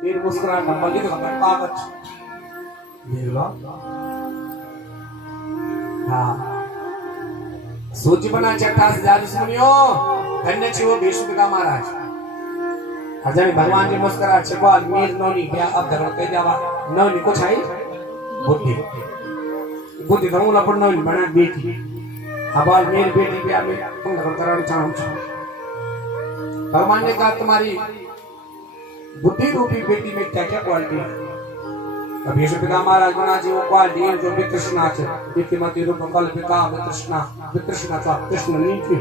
फिर मुस्कुरा कर बोली तो कागज देख लो। हाँ सूची बना चट्टा से जादू सुनियो धन्य छे वो भीष्म का महाराज अजय भगवान जी मुस्कुरा छे को मीर नौनी क्या अब धर्म के जावा नौनी को छाई बुद्धि बुद्धि धर्म ला पढ़ना बना बेटी अब आज मेरी बेटी पे आगे तुम धर्म कराना चाहूँ भगवान ने कहा तुम्हारी बुद्धि रूपी बेटी में क्या क्या क्वालिटी है अब यीशु पिता महाराज बना जी वो क्वालिटी है जो वितृष्णा है वित्तमती रूप कल्पिका वितृष्णा वितृष्णा तो कृष्ण नहीं थी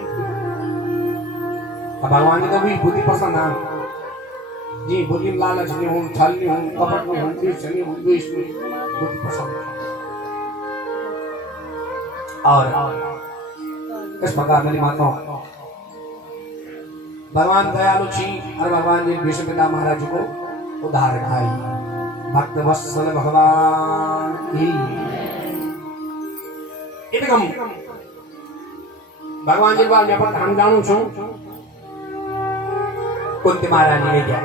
अब भगवान ने कभी बुद्धि पसंद है जी बुद्धि लालच नहीं हूँ छल नहीं हूँ कपट नहीं हूँ तीर्थ नहीं हूँ द्वेष नहीं बुद्धि पसंद है और इस प्रकार मेरी माताओं भगवान दयालु छी और भगवान ने भीष्म पिता महाराज को उद्धार खाई भक्त वत्सल भगवान की एकदम भगवान जी बाल में हम जानू छू कुंती महाराज ने गया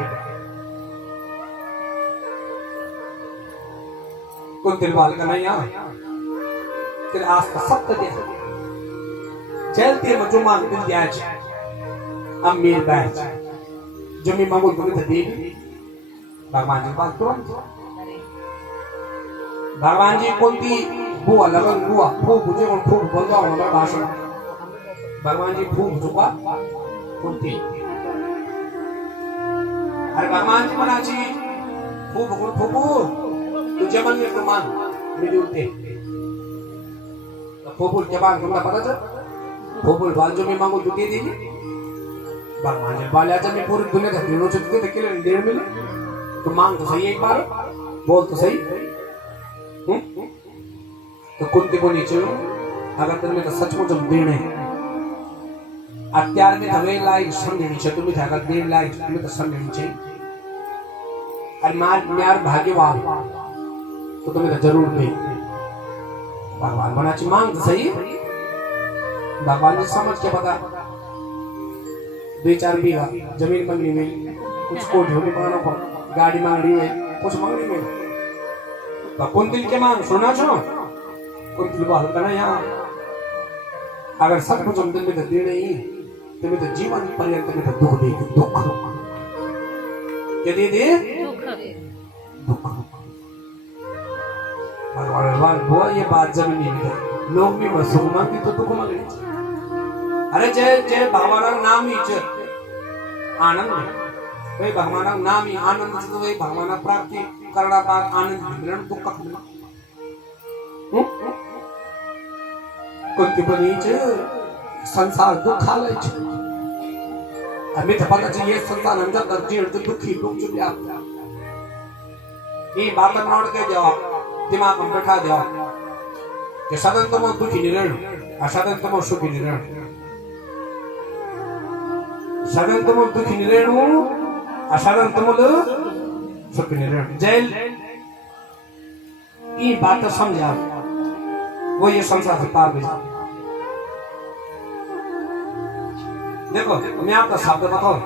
कुंती बाल का नहीं तेरे आस का सत्य दे चलते बच्चों मान दिल दिया अब मेरे बैठ जो मैं मांगू तुम्हें तो दे भगवान जी बात तुरंत भगवान जी कुंती बुआ लगन बुआ फूक मुझे और फूक बोल जाओ हमारा भाषण भगवान जी फूक चुका कुंती अरे भगवान जी मना जी फूक फूकू तो जबन में प्रमाण मेरे उठे फूफुल जबान तुमला पता चल फूफुल बाजू में मांगो दुखी दी भगवान जी बाले आज मैं पूरी दुनिया का दिनों से दुखी देखे लेने देर मिले तो मांग तो सही एक बार बोल तो सही तो कुंती को नीचे अगर तुम्हें तो सचमुच देने अत्यार में हमें लाइक समझनी चाहिए तुम्हें था अगर देर लाइक तुम्हें तो समझनी चाहिए अरे मार यार भाग्यवान तो तुम्हें तो जरूर दे भगवान बना ची मांग तो सही भगवान जी समझ के पता दो चार बीघा जमीन मांगनी में कुछ को ढोली मांगना को गाड़ी मांग रही है कुछ मांग रही है तो कुंती के मांग सुना छो कुंती बात करना यहाँ अगर सब कुछ हम दिल में तो दे नहीं तुम्हें तो जीवन पर्यंत में तो दुख दे दुख क्या दे दुख भगवान वो ये बात जमीनी में लोग भी सुख मांगते तो दुख मांगे अरे जय जय भगवान नाम ही आनंद भाई भगवान नाम ही आनंद तो भाई भगवान प्राप्ति करना बाद आनंद मिलन दुख का मिलन कुंती बनी संसार दुख खा ले हमें तो पता चाहिए संसार हम जब दर्जी दुखी लोग चुप जाते ये बात नोट के जवाब दिमाग में बैठा दो कि सदन तुम दुखी नहीं रहना असदन तुम सुखी नहीं रहना सदन तुम दुखी नहीं रहना असदन तुम सुखी नहीं रहना जेल ये बात समझा वो ये संसार से पार भी देखो मैं आपका शब्द बताओ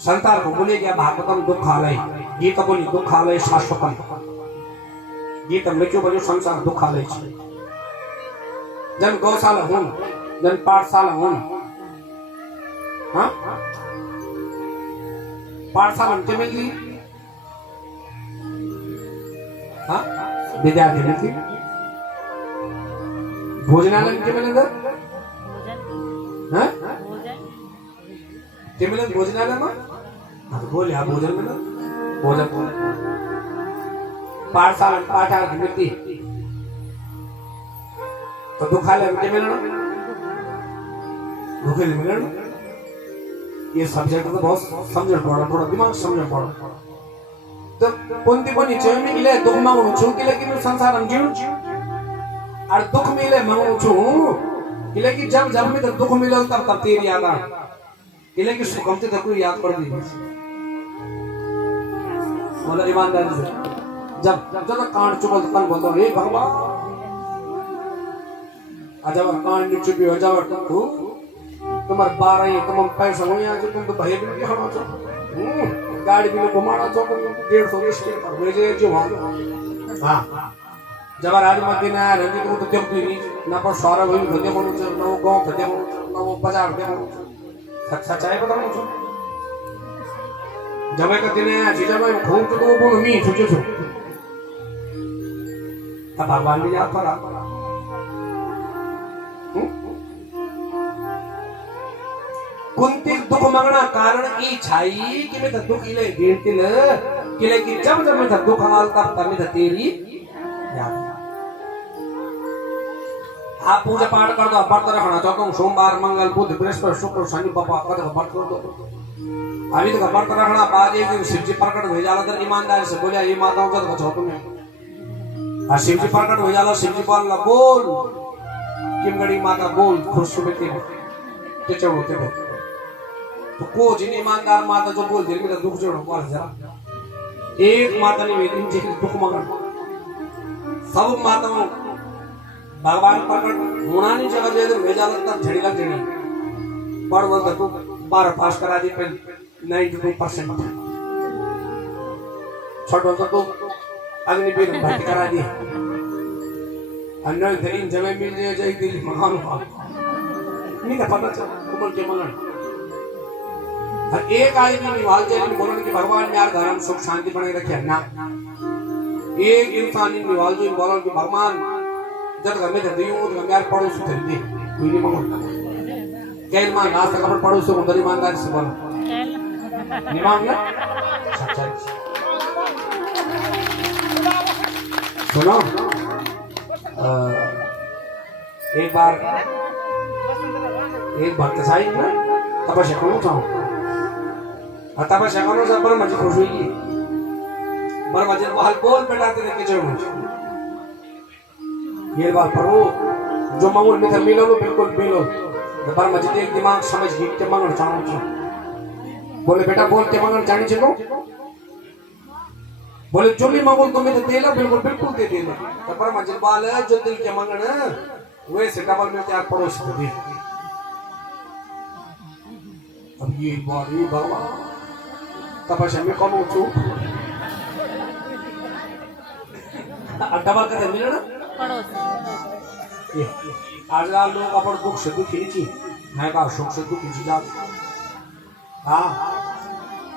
संसार को बोले क्या भागवतम दुखालय गीता बोली दुखालय शाश्वतम गीता मृत्यु बोलो संसार दुखालय जन गौशाला हूं जन पाठशाला हूं हाँ पाठशाला में मिली हाँ विद्यार्थी मिलती भोजनालय में मिलेगा हाँ मिले भोजनालय में हाँ तो बोले हाँ भोजन मिले भोजन पाठशाला पाठशाला मिलती तो दुखालय में मिलना दुखे मिलना ये सब्जेक्ट तो बहुत समझना पड़ा थोड़ा दिमाग समझना पड़ा तो कुंती बनी चाहिए में इले दुख मांगू छु कि लेकिन संसार हम जीव और दुख मिले मांगू छु कि लेकिन जब जब में तो दुख मिले तब तब तेरी याद आ कि लेकिन सुखमते तो कोई याद कर दी बोला ईमानदारी से जब जब तक कांड चुपल तो कन बोलता हे भगवान अजब कांड नहीं चुपी हो जाओ तुम्हारे 12 ही तुम पैसा हो यहाँ जो तुम तो भय भी नहीं हड़ो गाड़ी में घुमाना तो 150 स्पीड पर भेजे जो हाँ जब राजमती ना रंगी को तो क्यों नहीं ना पर सारा वही भजे बोलूं चल ना वो गांव भजे बोलूं चल ना वो बाजार भजे बोलूं चल सच्चाई बताऊं मुझे जब एक दिन है चीज़ में खूब तो वो बोलूं मी छुचु छु तब भगवान भी याद पड़ा कुंती दुख मांगना कारण ई छाई कि मैं दुख इले गिनतिल किले कि जब जब मैं दुख हाल तब मैं तेरी याद आप पूजा पाठ कर दो व्रत रखना चाहता हूँ सोमवार मंगल बुध बृहस्पति शुक्र शनि पापा कद व्रत कर दो अभी तो व्रत रखना बाद एक दिन शिव जी प्रकट हो जाला तर ईमानदारी से बोलिया ये माताओं का बचाओ तुम्हें और शिव जी प्रकट हो जाला शिव जी बोलना बोल किमगड़ी माता बोल खुश बेटे के चढ़ो के तो को जिन ईमानदार माता जो बोल दिल में दुख जोड़ो बोल जरा एक माता ने मेरी जी दुख मांगा सब माताओं भगवान प्रकट होना नहीं जगह जे भेजा लगता झड़ी लग जड़ी पढ़ बोल तो 12 पास करा दी पे 92% छोड़ बोल तो अग्निवीर भर्ती करा दी अन्य दिन जब मिल जाए दिल्ली मकान हुआ नहीं था पता चला कुमल के मंगल और एक आदमी निवाल जेल में बोलने कि भगवान यार घर में सुख शांति बने रखे ना एक इंसान निवाल जो बोलने कि भगवान जब घर में धरती हूँ तो यार पड़ोस से धरती कोई नहीं मांगता क्या ईमान आज तक अपन पड़ोस से उधर ईमानदारी से बोलो नहीं मांगना सच्चाई सुनो एक बार एक भक्त साहिब ना तपस्या करना चाहूँ तपस्या करना सब पर मजे खुश हुई पर मजे वो बोल बेटा तेरे के चढ़ो ये बात पढ़ो जो मांगो मित्र मिलो बिल्कुल मिलो पर मजे एक दिमाग समझ गई के मांगना चाहूँ बोले बेटा बोल के मांगना जानी चलो बोले जो भी मांगो तुम्हें तो दे लो बिल्कुल बिल्कुल दे देना पर मजे वाल जो दिल के मांगना वैसे डबल में त्याग पड़ोस को दे अब ये बारी भगवान तपस्या में कम ऊंचू डबल का मिले ना आजकल लोग अपन दुख से दुखी नहीं मैं कहा सुख से दुखी छी जा हाँ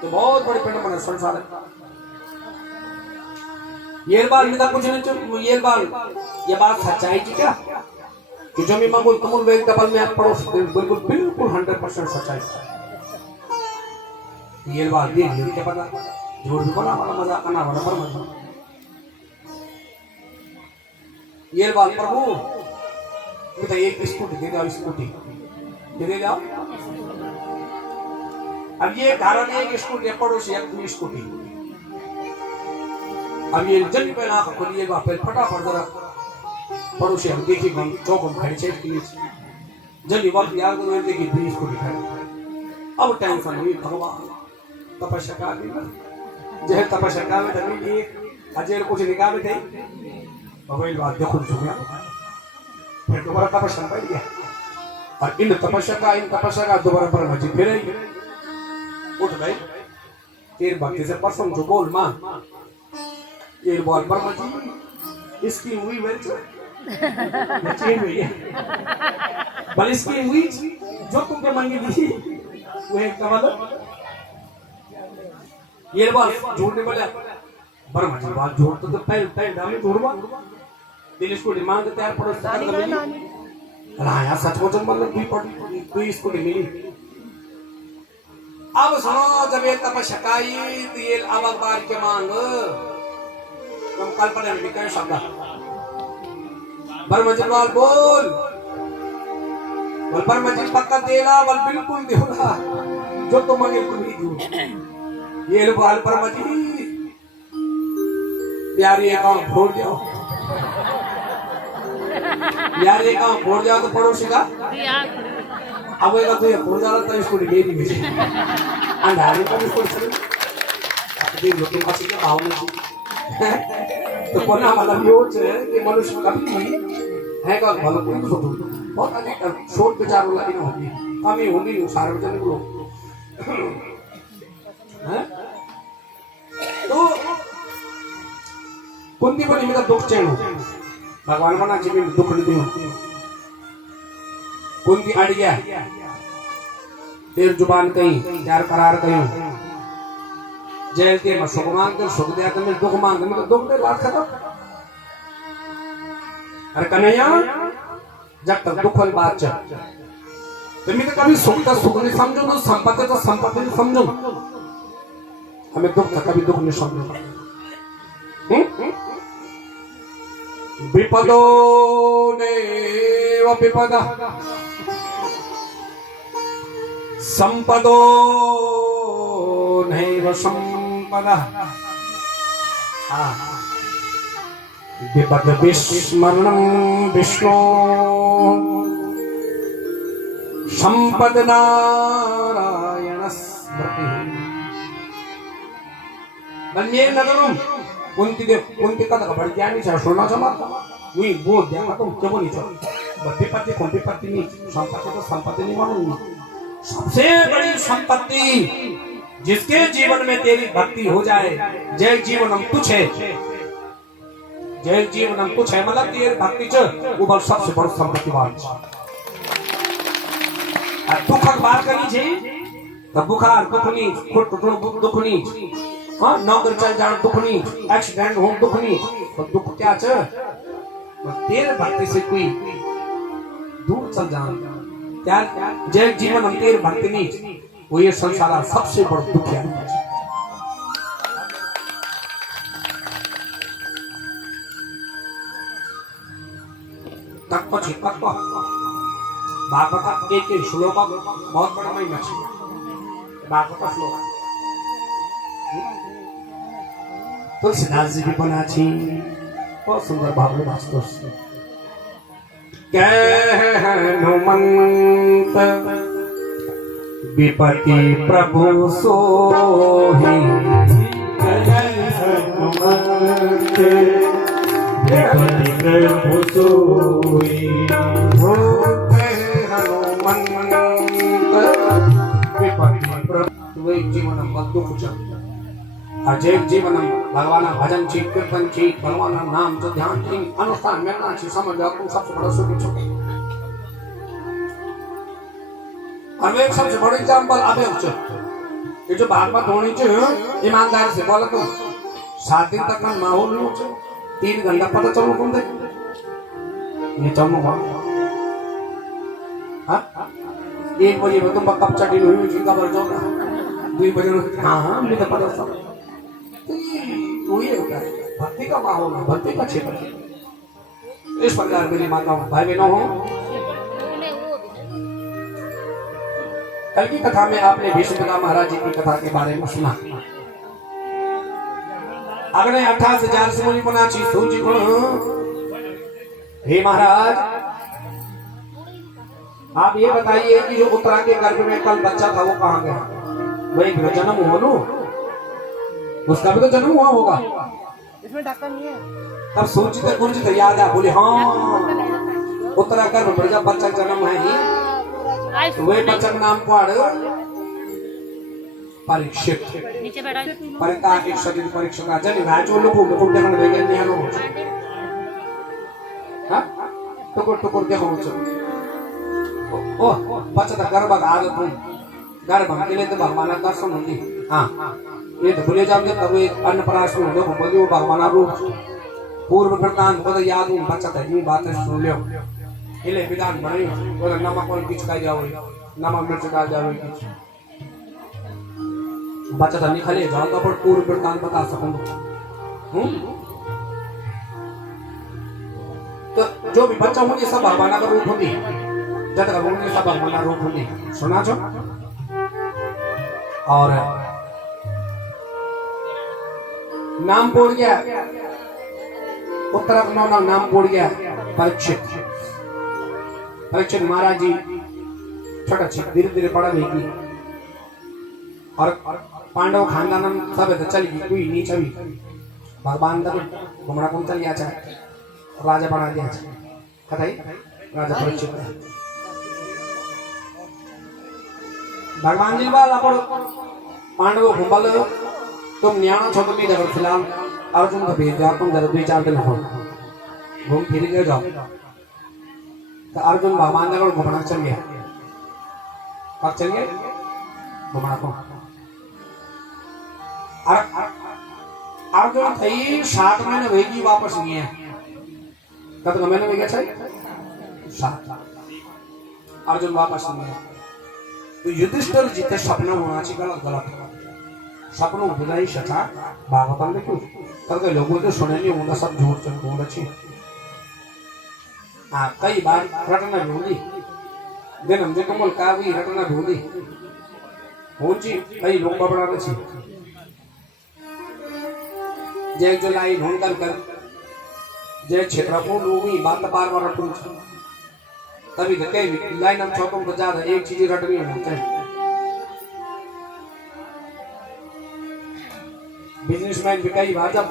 तो बहुत बड़े पेड़ बने संसार ये बात में कुछ नहीं ये बात सच्चाई थी क्या कि जो मैं मांगो तुम वेग डबल में आप पड़ोस बिल्कुल बिल्कुल 100% सच्चाई ये बात देख क्या पता झूठ भी बोला वाला मजाक करना वाला पर मजा ये बात प्रभु तो एक स्कूटी दे दो स्कूटी दे जाओ अब ये कारण एक स्कूटी पड़ोसी एक दूसरी स्कूटी अब ये जल्दी पहले आंख खोलिए फिर फटाफट जरा पड़ोसी हम देखिए हम चौक हम खड़े छे के जल्दी वक्त याद कर देखिए दूसरी स्कूटी खड़े अब टेंशन हुई भगवान तपस्या का दिन जय तपस्या का में धनी एक अजय कुछ निकाल थे भगवान बात देखो चुका फिर दोबारा तपस्या कर दिया और इन तपस्या का दोबारा पर मजी फिर उठ गई तेरे भक्ति से परसों जो बोल मां ये बोल पर मजी इसकी हुई वेच चेंज हुई है बल इसकी हुई जो तुमने मांगी थी वो एक कमाल ये बात झूठ नहीं बोला पर मजी बात झूठ तो पहले डाले झूठवा दिल इसको डिमांड तैयार पड़ो हाँ यार सच बोल मतलब तू इसको मिली अब सुनो जब ये तपस्या तो ये अब अखबार के मांग तुम कल्पना में निकल शब्द पर मजिद वाल बोल पर मजिद पक्का देला बल बिल्कुल देला जो तुम मांगे तुम ही दो ये बाल पर मजिद यार ये काम छोड़ जाओ यार ये काम छोड़ जाओ तो पड़ोसी का अब एक तो ये छोड़ जाओ तो इसको डिलीट भी अंधारे पर इसको देख लो तुम किसी के भाव में तो कोना मतलब ये होता है कि मनुष्य कभी नहीं है का भला कोई छोड़ बहुत अधिक शोध विचार वाला नहीं होती कमी होगी सार्वजनिक लोग हैं कुंती बनी मेरा दुख चेणु भगवान मना जी में दुख नहीं दियो कुंती अड़ गया देर जुबान कहीं यार करार कहीं जेल के मैं सुख मांगते सुख दिया तो मैं दुख मांगते मैं तो दुख दे बात खत्म। अरे कन्हैया जब तक दुख वाली बात चल तो मैं कभी सुख का सुख नहीं समझू तो संपत्ति नहीं समझू हमें दुख का कभी दुख नहीं समझू। विपदो नेव विपदा संपदो नैव संपदा विपद विस्मरणं विष्णु संपद नारायण स्मृति। बन्ये नगरम कुंती का तो बढ़ गया नहीं चाहे सुनना चाहता वही बोल दिया तुम क्यों नहीं चाहते विपत्ति कौन विपत्ति नहीं संपत्ति तो संपत्ति नहीं मालूंगी सबसे बड़ी संपत्ति जिसके जीवन में तेरी भक्ति हो जाए जय जीवनम तुझ है जय जीवनम तुझ है मतलब तेरी भक्ति च वो बल सबसे बड़ी संपत्तिवान दुख बात करनी चाहिए तो बुखार दुख नहीं खुद दुख नहीं हाँ नौकरी चल जाना दुख नहीं एक्सीडेंट हो दुख नहीं तो दुख क्या च तेरे भक्ति से कोई दूर चल जाना क्या जय जीवन हम तेरे भक्ति नहीं वो ये संसार सबसे बड़ा दुख है। तक पची तक भागवत एक श्लोक बहुत बड़ा महिमा है भागवत श्लोक तुलसीदास जी की बना छी बहुत सुंदर भाव वास्तव हनुमंत विपति प्रभु सोहि हनुमंत विपति प्रभु सोहि हनुमंत विपति प्रभु जीवन दुख चल अजय जीवनम भगवान भजन छी कीर्तन छी भगवान नाम जो ध्यान छी अनुष्ठान मिलना छी समझ जाओ तुम सबसे बड़ा सुखी छुटे। अब एक सबसे बड़ी एग्जांपल अबे ये जो भागवत होनी चाहिए ईमानदार से बोला तुम 7 दिन तक का माहौल नहीं हो 3 घंटा पता चलो कौन दे ये चलो हाँ 1 बजे में तुम कब चटी हुई जी खबर जो 2 बजे हाँ मुझे पता सब वही होता है भक्ति का माहौल है भक्ति का क्षेत्र इस प्रकार मेरी माता भाई बहनों हो कल की कथा में आपने भीष्म महाराज जी की कथा के बारे में सुना अगले 28,000 से मुनि बना चीज सोची हे महाराज आप ये बताइए कि जो उत्तरा के गर्भ में कल बच्चा था वो कहाँ गया वही जन्म हुआ नो उसका भी तो जन्म हुआ होगा इसमें ढक्कन नहीं है तब सोचते कुछ याद आ बोले हाँ उत्तरा गर्भ में जब बच्चा जन्म है ही तो वही बच्चा का नाम पढ़ परीक्षित परीक्षा एक शरीर परीक्षा का जन भाजो लोगों में कुछ देखने लगे नहीं आनो हाँ टुकुर देखो ओ बच्चा का गर्भ का आदत हो गर्भ के लिए तो भगवान का दर्शन होगी हाँ ये तो भूले जाओगे तब एक अन्य पराश में देखो बोलिए वो भगवान रूप पूर्व वृत्तांत को याद हूँ बच्चा था ये बातें सुन लियो इले विधान बने और नमक और किच का जाओ नमक मिर्च डाल जाओ बच्चा था निकले जाओ तो पर पूर्व वृत्तांत बता सकूंगा तो जो भी बच्चा होंगे सब भगवान का रूप होगी जब तक होंगे सब भगवान का रूप होगी सुना जो और नाम बोल गया उत्तराखंड नाम बोल गया परीक्षित महाराज जी छोटा धीरे धीरे बड़ा होगी और पांडव खानदान सब चली कोई नहीं छवि भगवान घुमड़ा कौन चल गया राजा बना दिया कथाई राजा परीक्षित भगवान जी बाल पांडव घुमल तुम न्याणो छो तुम्हें फिलहाल अर्जुन को भेज दिया, तुम जरा 2-4 दिन हो घूम फिर के जाओ। तो अर्जुन भगवान ने घूमना चल गया। कब चल गए घूमना को? अर्जुन थी 7 महीने वेगी वापस नहीं है। कत महीने में गया 7 अर्जुन वापस नहीं है। तो युधिष्ठिर जी के सपना होना चाहिए गलत सपनों बुझाई सचा भागवतम में क्यों करके लोगों ने सुने नहीं होगा, सब झूठ झूठ अच्छी। हाँ कई बार रटना ढूंढी जन्म जे कमल कावी रटना ढूंढी होची कई लोग बबड़ा रची जय जो लाई ढूंढ कर जय क्षेत्र को लोगी बात बार बार रटूं तभी धक्के लाइन हम छोटों को ज्यादा एक चीज रटनी होते हैं। बिजनेसमैन भी कई बार जब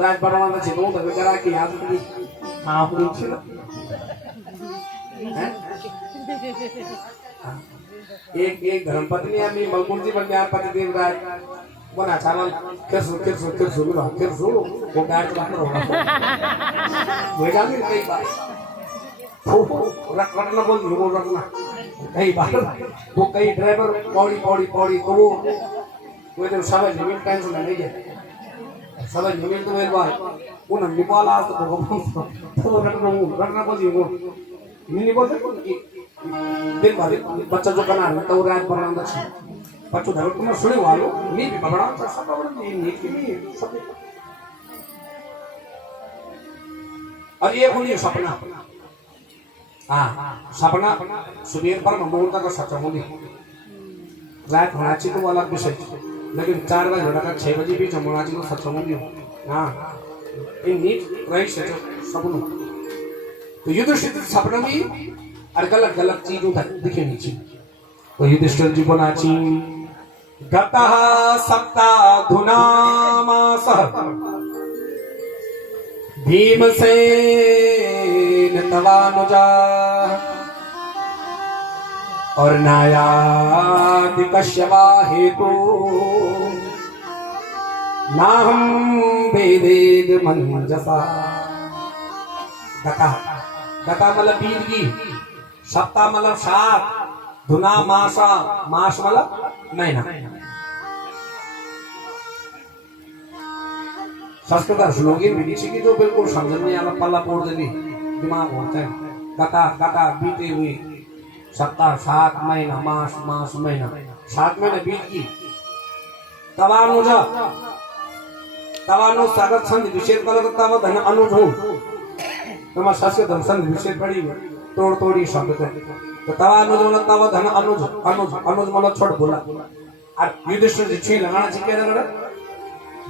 राज बनवाना चाहिए तो करा के याद करी हाँ एक धर्मपत्नी आम्ही मलकुंजी पण त्या पती देव राज बना चालल किरसू वो गाड बाहर होगा हो जाने कई बार रटना बोल वो रटना कई बार वो कई ड्राइवर पौड़ी तो वो तो समझ नहीं टेंशन नहीं है समझ नहीं तो मेरे बात उन निकाल आज तो रटना बोल वो नहीं बोलते दिन भर बच्चा जो बना रहा तो रात बनाना चाहिए बच्चों धर्म तुम्हें सुने वालों नहीं भी बड़ा सब बड़ा नहीं के लिए सब और ये होनी सपना हाँ सपना सुबह पर मुहूर्त का सच्चा होगी रात होना चाहिए तो अलग विषय लेकिन 4 बजे लड़का 6 बजे भी होना चाहिए तो सच्चा होगी हाँ इन नीट रही सपनों तो युधिष्ठिर सपना में और गलत गलत चीजों का दिखे नीचे तो युधिष्ठिर जी को नाची गतः सप्ताधुना मासः भीमसेन तवानुजा और नायादि कश्यवा हेतु नाहं वेदेद मंजसा। गतः गता मतलब बीतगी सप्ताह मतलब 7 धुना मासा मास मतलब महीना संस्कृत सुनोगे विदेशी की जो बिल्कुल समझ नहीं आना पल्ला पोड़ देगी दिमाग होता है। गता गता बीते हुए सप्ताह 7 महीना मास मास महीना 7 महीने बीत की तवानु सागर छंद विषेद कर तब धन अनुज हूँ तुम्हारा संस्कृत छंद विषेद पड़ी तोड़ तोड़ी शब्द है तो तवानुज मतलब तव धन अनुज अनुज अनुज मतलब छोड़ बोला और युधिष्ठिर जी छे लगाना चाहिए रगड़ा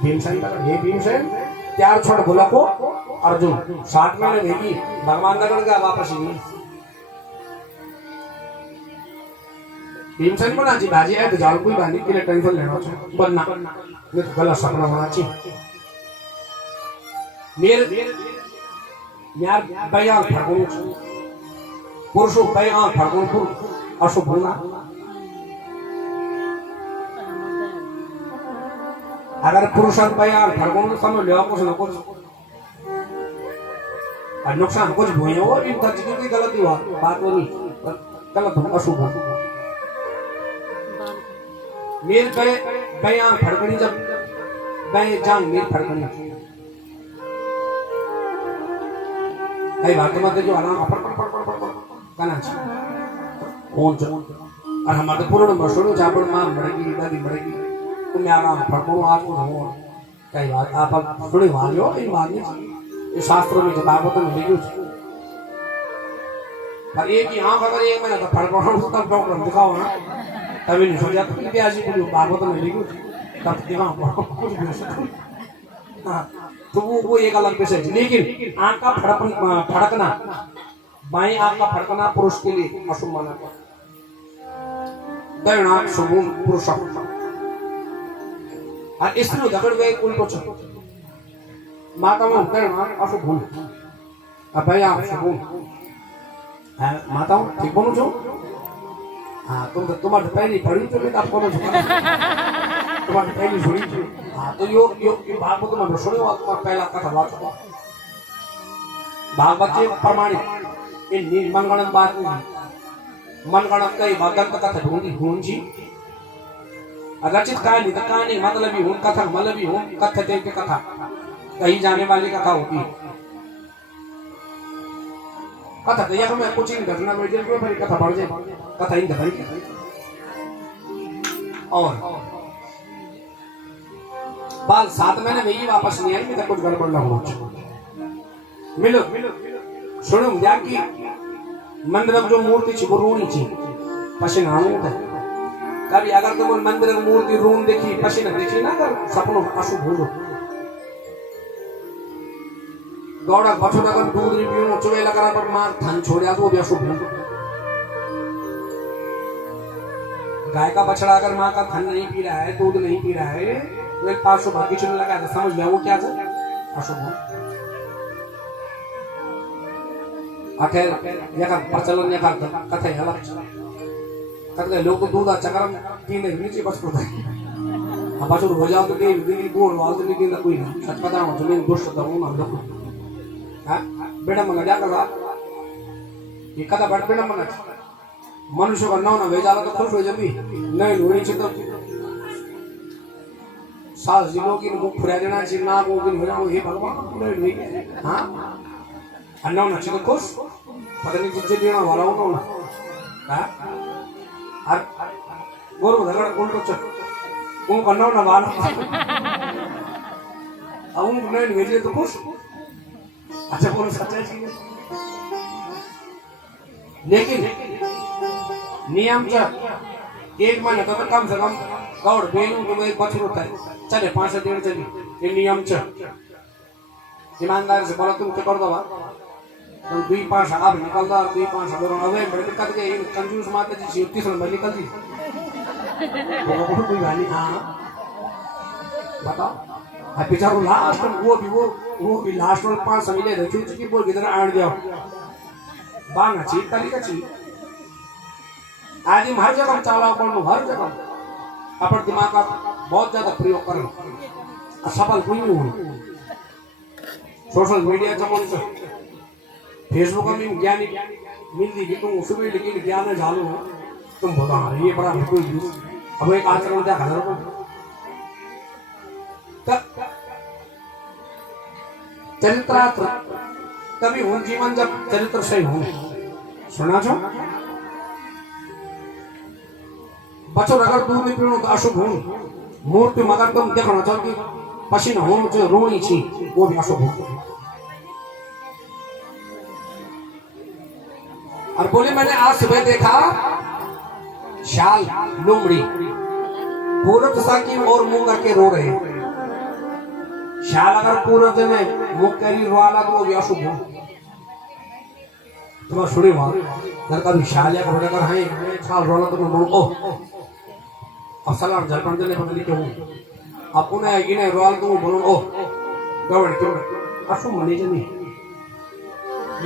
भीमसेन का ये भीमसेन त्यार छोड़ बोला को अर्जुन 7 महीने भेगी भगवान नगर का वापस ही नहीं भीमसेन बना जी भाजी है तो जाल कोई बानी के लिए टेंशन लेना चाहिए बनना ये तो गलत सपना होना चाहिए मेरे यार बयान फरगुन पुरुषों बयान फरगुन पुरुष अशुभ होना अगर पुरुष बयान फरगुन समझ लो कुछ न कुछ और नुकसान कुछ हुए हो इन चीजों की गलती हुआ बात वो नहीं गलत हो अशुभ हो मेरे बयान फड़कनी जब मैं जान मेरे फड़कनी कई बात मत जो आना करना चाहिए और हमारे पूर्ण मशहूर जापड़ मां मरेगी दादी मरेगी तुम आराम फड़को आज को हो कई बात आप सुने वाले इन बात ये शास्त्रों में जतावत में लिखी पर एक ही आंख अगर एक महीना तो फड़को तब डॉक्टर दिखाओ ना तभी नहीं सोचा तो क्या जी बोलो भागवत में लिखी तब दिखाओ कुछ भी हो सकता तो वो एक अलग विषय है लेकिन आंख का फड़कना बाएं आंख का फड़कना पुरुष के लिए अशुभ माना दाहिना आंख शुभ पुरुष और स्त्री दगड़ गए कुल कुछ माता में दाहिना आंख अशुभ अब बाएं आंख शुभ माता ठीक बोलो जो हाँ तुम तो तुम्हारे पहली पढ़ी तो आप बोलो तुम्हारी पहली सुनी थी। हाँ तो यो भागवत में सुनो तुम्हारा पहला कथा वाचो भागवत के प्रमाणित इन मनगणन बात नहीं मनगणन कई दंत कथा ढूंढी ढूंढी रचित कहानी मतलब ही कथा मतलब ही कथ्य की कथा कही जाने वाली कथा होती है कथा तो यह मैं कुछ ही घटना में दिल पर कथा बढ़ जाए कथा इन घटना की और बाल 7 महीने में ही वापस नहीं आई मैं कुछ गड़बड़ ना हो मिलो सुनो जाकी मंदिर में जो मूर्ति थी वो रूणी थी पसीना आने था कभी अगर तुम मंदिर में मूर्ति रून देखी पसीना देखी ना कर सपनों अशुभ हो गौड़ा बछड़ा अगर दूध नहीं पीऊं चुड़ैल लगा पर मार धन छोड़िया तो वो भी अशुभ हो गाय का बछड़ा अगर माँ का धन नहीं पी रहा है दूध नहीं पी रहा है तो एक पास भाग्य चुन लगा था समझ लिया वो क्या था अशुभ हो आखिर यह प्रचलन यह कथा है अलग कथा लोग दूध चक्कर पीने नीचे बस पड़ता है अब बस हो जाओ तो के दिन गोल वाल तो दिन कोई नहीं सच पता हो जमीन दोस्त तो हूं ना लोग हां बेटा मन क्या कर रहा ये कथा बड़ बेटा मन मनुष्य का नाम ना भेजा तो खुश हो जल्दी नहीं लोड़ी छी तो सास जीवों की मुख फुरा देना चाहिए ना वो दिन हो जाओ हे भगवान नहीं हां अन्ना ना छी तो खुश पता नहीं जिज्जे देना वाला हो ना हां और गोरु धगड़ उल्टो चल वो कन्नो ना वाला अब नहीं भेजे तो खुश अच्छा बोलो सच्चाई चीज लेकिन नियम एक महीने तो कम से कम गौड़ बेनू तो एक बछड़ो था चले 5 दिन चली ये नियम ईमानदार से बोला तुम क्या कर दो तुम 2-5 आप निकल दो 2-5 बोलो अबे बड़े दिक्कत के कंजूस माता जी युक्ति से मैं निकल दी वो कोई गाली हां बताओ अब बेचारो लास्ट वो भी लास्ट में 5 समिले रखी की बोल किधर आण जाओ बांगा छी तरीका छी आदमी हर जगह चालाव पड़ो हर जगह अपन दिमाग का बहुत ज्यादा प्रयोग करो सफल कोई नहीं हो सोशल मीडिया जमन से फेसबुक में ज्ञानी मिलती कि तुम उसमें लेकिन ज्ञान झालो तुम बोला ये बड़ा कोई अब एक आचरण क्या खा चरित्रार्थ कभी हो जीवन जब चरित्र सही हो सुना छो बच्चों अगर दूध नहीं पीनो तो अशुभ हो मूर्ति मगर तुम देखना चाहो कि पसीना हो जो रोनी छी वो भी अशुभ हो और बोले मैंने आज सुबह देखा शाल लोमड़ी पूरब दिशा की ओर मुंह करके रो रहे शाल अगर पूरब दिन में मुंह करी रोवाला तो वो भी अशुभ हो तुम सुनी वहां घर का भी शाल या घोड़े कर है शाल रोला तो मैं ओ अब सलाम जलपन देने पर लिखे हूं अब उन्हें गिने रोल तो बोलो ओ गवड़ क्यों अशुभ मनी जनी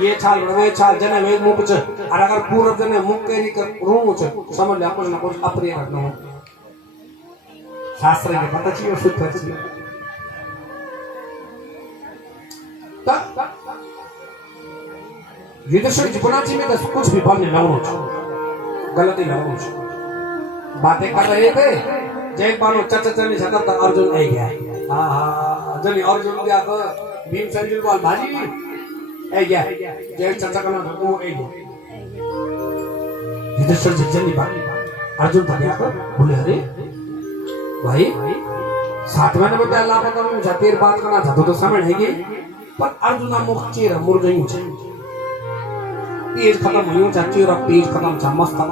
ये छाल बड़े छाल जने वे मुंह पे और अगर पूरब जने मुंह करी कर रूम छ समझ ले कुछ ना कुछ अप्रिय करना हो शास्त्र के पता चाहिए शुद्ध चाहिए युधिष्ठिर जीवनाची में तो कुछ भी बोलने लगो गलती लगो बातें कर रहे थे जय बानो चचा चलने छता तो अर्जुन आ गया हां हां जनी अर्जुन गया तो भीम संजीव बोल भाजी आ गया जय चचा का नाम वो आ गया युधिष्ठिर जल्दी बात अर्जुन था गया तो बोले अरे भाई 7 महीने में अल्लाह पता नहीं जातीर बात करना था तो समय है ये पर अर्जुन मुख चेहरा मुरझाई छे तेज खत्म हुई चेहरा तेज खत्म छ मस्तक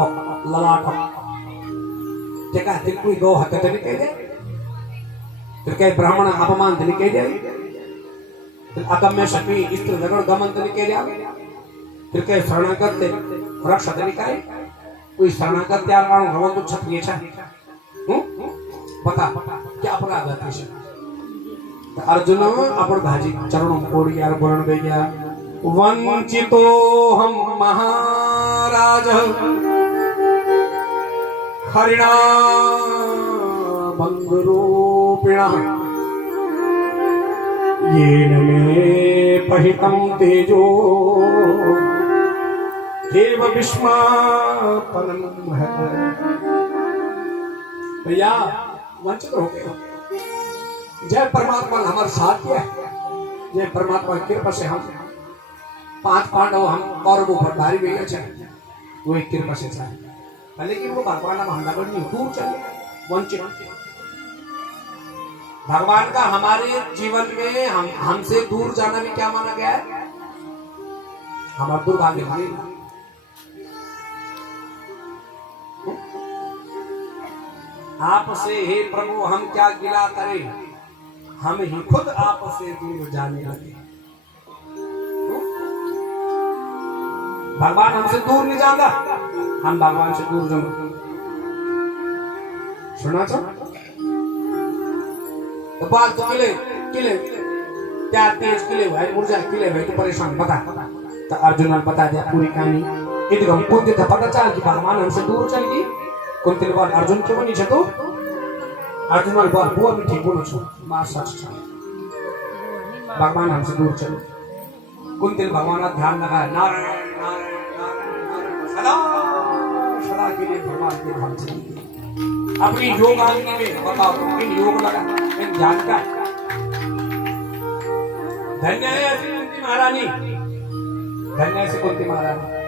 ललाट जगह दिल कोई गौ हत्या तो नहीं कह दे फिर कहे ब्राह्मण अपमान तो नहीं कह दे फिर अगम्य शक्ति स्त्री झगड़ गमन तो नहीं कह दे फिर कहे शरणागत रक्षा तो नहीं कहे कोई शरणागत त्याग आनो भगवान तो क्षत्रिय छा बता क्या अपराध है अर्जुन अपन भाजी चरणों कोड़ी यार बोलन बे गया वंचितो हम महाराज हरिणा बन्धुरूपिणः येन मे पहितं तेजो देव विस्मापनं महत्। भैया वंचित हो गए, जय परमात्मा ने हमारे साथ किया है। जय परमात्मा की कृपा से हम 5 पांडव हम कौरवों पर भारी भी अच्छे वो एक कृपा से चाहे, लेकिन वो भगवान महानगर नहीं दूर चले वंचित। भगवान का हमारे जीवन में हमसे दूर जाना भी क्या माना गया है? हमारा दुर्भाग्य है। आपसे हे प्रभु हम क्या गिला करें, हम ही खुद आपसे दूर जाने लगे। भगवान हमसे दूर नहीं जाता, हम भगवान से दूर जाओ। सुना चाहो तो बात तो किले किले क्या तेज किले भाई ऊर्जा किले भाई तो परेशान बता। तो अर्जुन ने बता दिया पूरी कहानी। यदि हम कुंती था पता चला कि भगवान हमसे दूर चल गई। कुंती ने बोला अर्जुन क्यों नहीं छतो? अर्जुन ने बोला बुआ भी ठीक बोलो छो मां सच छा भगवान हमसे दूर चलो। कुंती ने भगवान का ध्यान लगाया नारायण नारायण नारायण नारायण सदा सदा के लिए भगवान के धाम चली गई। अपनी योग आदमी में बताओ इन योग लगा इन ध्यान का। धन्य है ऐसी कुंती महारानी, धन्य ऐसी कुंती महारानी।